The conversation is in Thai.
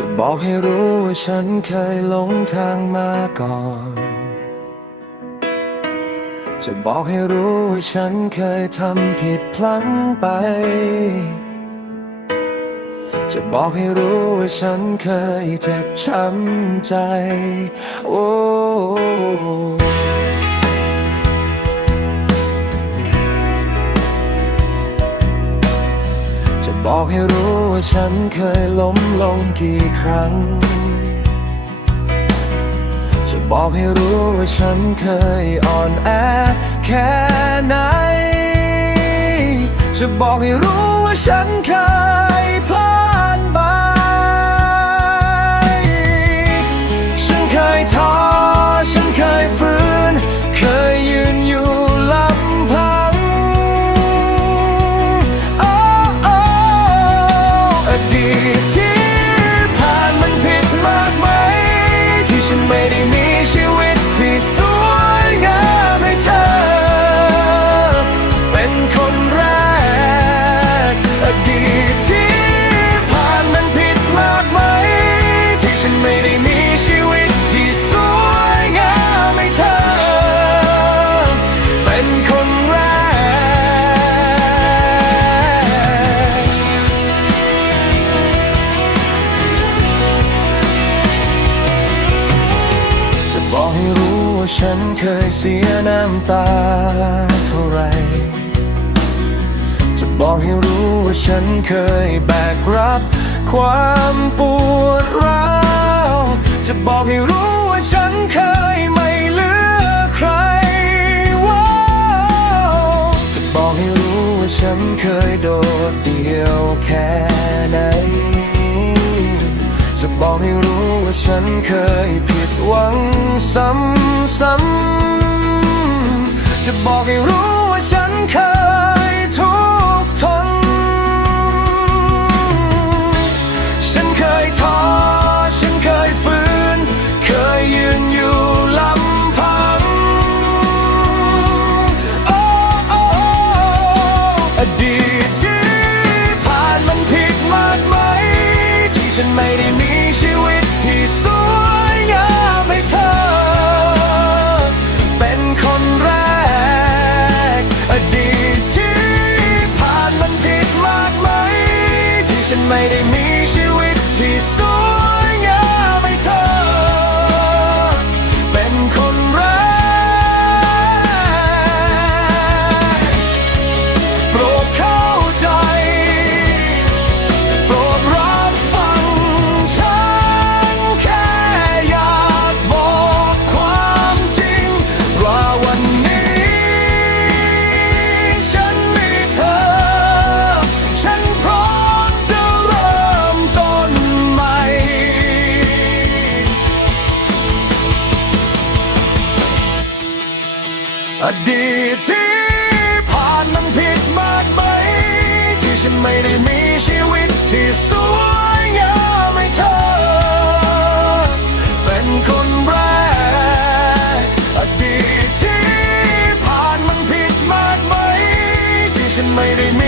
จะบอกให้รู้ว่าฉันเคยหลงทางมาก่อน จะบอกให้รู้ว่าฉันเคยทำผิดพลั้งไป จะบอกให้รู้ว่าฉันเคยเจ็บช้ำใจ โอ้จะบอกให้รู้ ฉันเคยล้มลงกี่ครั้ง จะบอกให้รู้ว่าฉันเคยอ่อนแอแค่ไหน จะบอกให้รู้ว่าฉันเคย ให้รู้ว่าฉันเคยเสียน้ำตาเท่าไร จะบอกให้รู้ว่าฉันเคยแบกรับ ความปวดร้าว จะบอกให้รู้ว่าฉันเคยไม่เหลือใครว้าวจะบอกให้รู้ว่าฉันเคยโดดเดี่ยวแค่ไหน ฉันเคยผิดหวังซ้ำซ้ำจะบอกให้รู้ว่าฉัน อดีตที่ผ่านมันผิดมากไหม ที่ฉันไม่ได้มีชีวิตที่สวยงามให้เธอ เป็นคนแรก อดีตที่ผ่านมันผิดมากไหม ที่ฉันไม่ได้มี